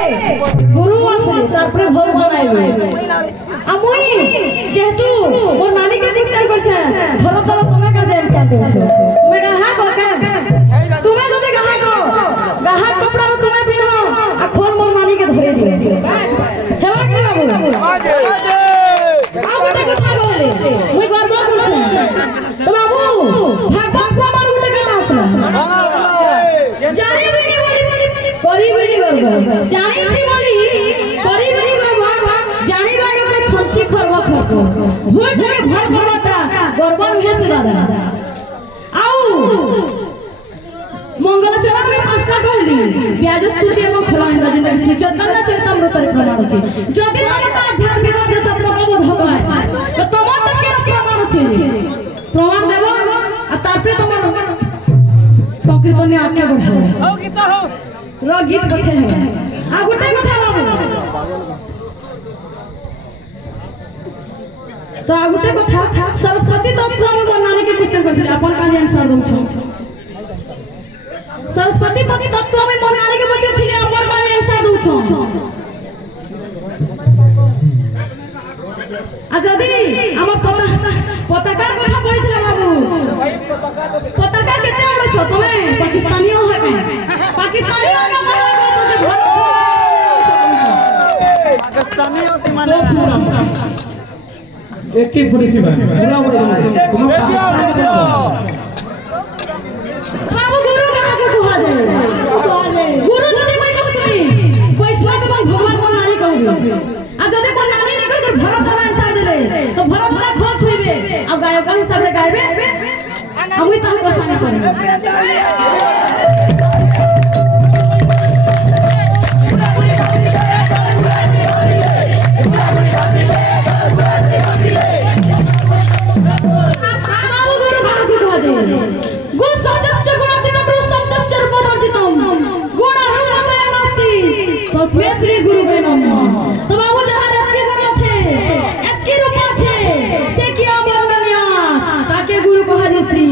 गुरु आसले तारपरे भोग बनाइबे आ मुई जेहेतु मोर नानी के क्वेश्चन करछे भरत दल तुमे का जेन का देछो तुमे कहा को का तुमे जदी कहा को गाहा कपड़ा तुमे पिनो आ खोल मोर नानी के धरे दियो हेला कि बाबू आ गोटे कथा कहले मुई गर्व करछे तो बाबू भागवत को हमर गोटे गाना आसला जाने बिनी बोली करी बिनी गर्व जानी छी बोली करी बिनी गर्व जानी बागे के छंती खरब खरब भोट में भय करता गर्व रुहे से दादा आउ मंगल चरण में पांचटा कहली ब्याज स्तुति एवं खलाएंदा जिंदा श्री चैतन्य चरितमृत रे प्रमाण अछि जदि तमता आध्यात्मिक देशात्मक बोध होय तो तमता के प्रमाण अछि प्रमाण देबो आ तारपे तमन संकीर्तन आके बढ़ाओ हो गीत हो र गीत पछे है आ गुटे कथा बाबू तो आ गुटे कथा सरस्वती तत्व में बनाने के क्वेश्चन करथिले अपन का आंसर दउ छ सरस्वती तत्व में बनाने के बच्चे थिले अपन का आंसर दउ छ आ जदी हमर पताका कथा पढिथिले बाबू पताका केते बड़ छ तमे पाकिस्तानी हो है पाकिस्तानी हो ना बोला तो जे भारत पाकिस्तानी होती माने एक की पुलिस में पूरा बाबू गुरु कहा के कुहा दे गुरु जदी मैं कहतनी वैष्णव एवं भगवान को नारी कहबी आ जदी को नारी ने कह भरत दादा आंसर देले तो भरत दादा खोल थइबे आ गायक हिसाब रे गायबे अभी तक कथा नहीं करे बाबू गुरु कहा के कह दे गो शब्दस्य गुणातीतम रु शब्दस्य रूपवर्जितम गुण रूपतया नास्ति तस्मै श्री गुरुवे नमः तो बाबू जहां एतकी गुण আছে एतकी रूप আছে से किया वर्णनीय ताके गुरु कहा जैसी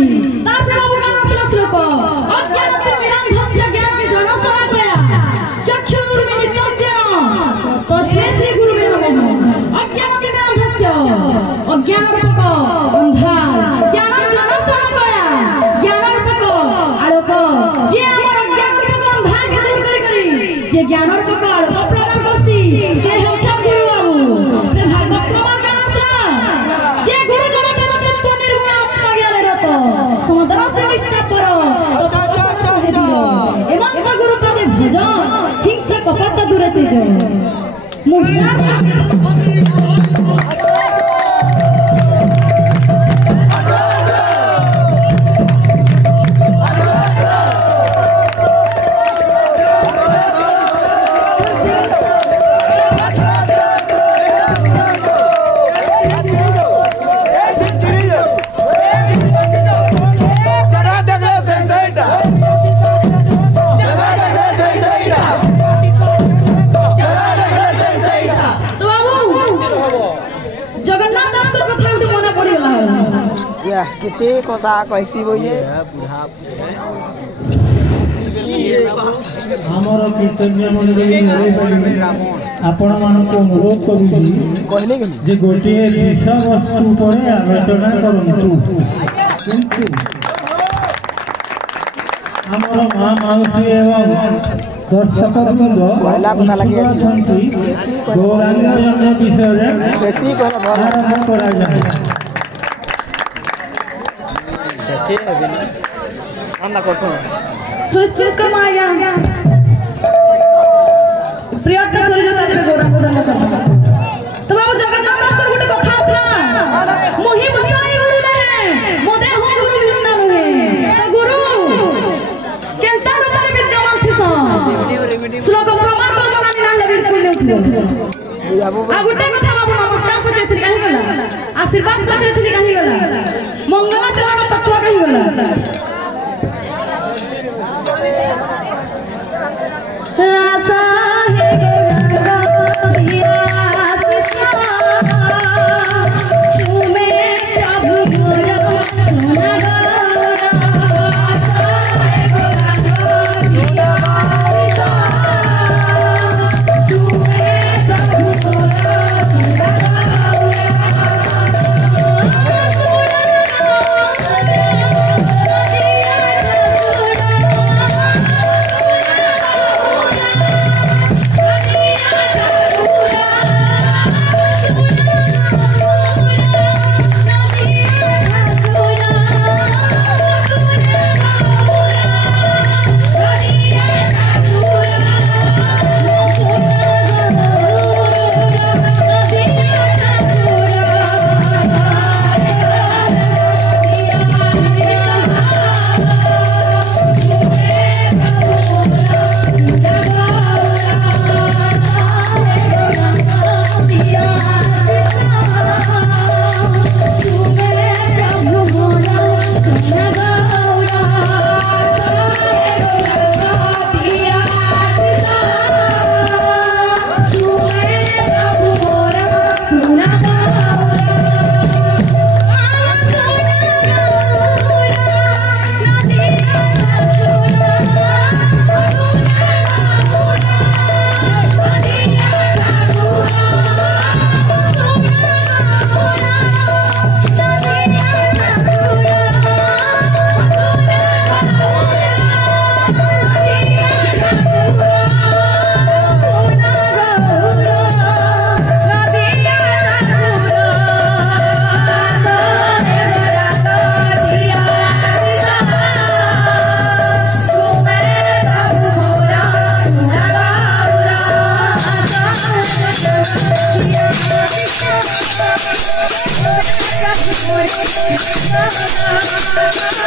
तारपरे बाबू का असला श्लोक अज्ञानते विरांधस्य ज्ञानं जनसरा गया चक्षुर्मिलितं जेन तस्मै श्री गुरुवे नमः अज्ञानते विरांधस्य अज्ञान रूपक अंधार ज्ञानं जनसरा गया ज्ञान रूपक आलोक जे हमर अज्ञान रूपक अंधार के दूर करी जे ज्ञान रूपक आलोक प्रदान करसी से होछा गुरु बाबू से भागवत प्रमाण का असला जे गुरु जन वेद तत्व निर्गुण आत्मा ज्ञान रत समुद्र से विष्टा पर एमंत गुरु पदे भजन हिंसा कपट दूरे तेज मुहरा किते कोसा कैसी बोइए हमर कीर्तन्य मंडली नरे पड़ी आपण मानको अनुरोध करूची कहले जे गोटे विषय वस्तु पर आलोचना करंतु किंतु हमर मां माउसी एवं दर्शक वृंद कहला कोना लागि अछंती गौरांग जन विषय रे बेसी कहला भर आरंभ करा जाय अन्ना करछो सुचित कमाया प्रियटा सरजता से गौरांग जन कर तो बाबू जगन्नाथ दास गुटे कथा आसला मोहि बसाई गुरु नहीं मोदे हो गुरु भिन्न मुहे तो गुरु केनता रूप में विद्यमान थिस श्लोक प्रमाण कर बना ना ले बिल्कुल नहीं आ गुटे कथा बाबू नमस्कार को चेतरी कहि गला आशीर्वाद को चेतरी कहि गला मंगल चरण तत्व कहि गला आशा है गंगा राजा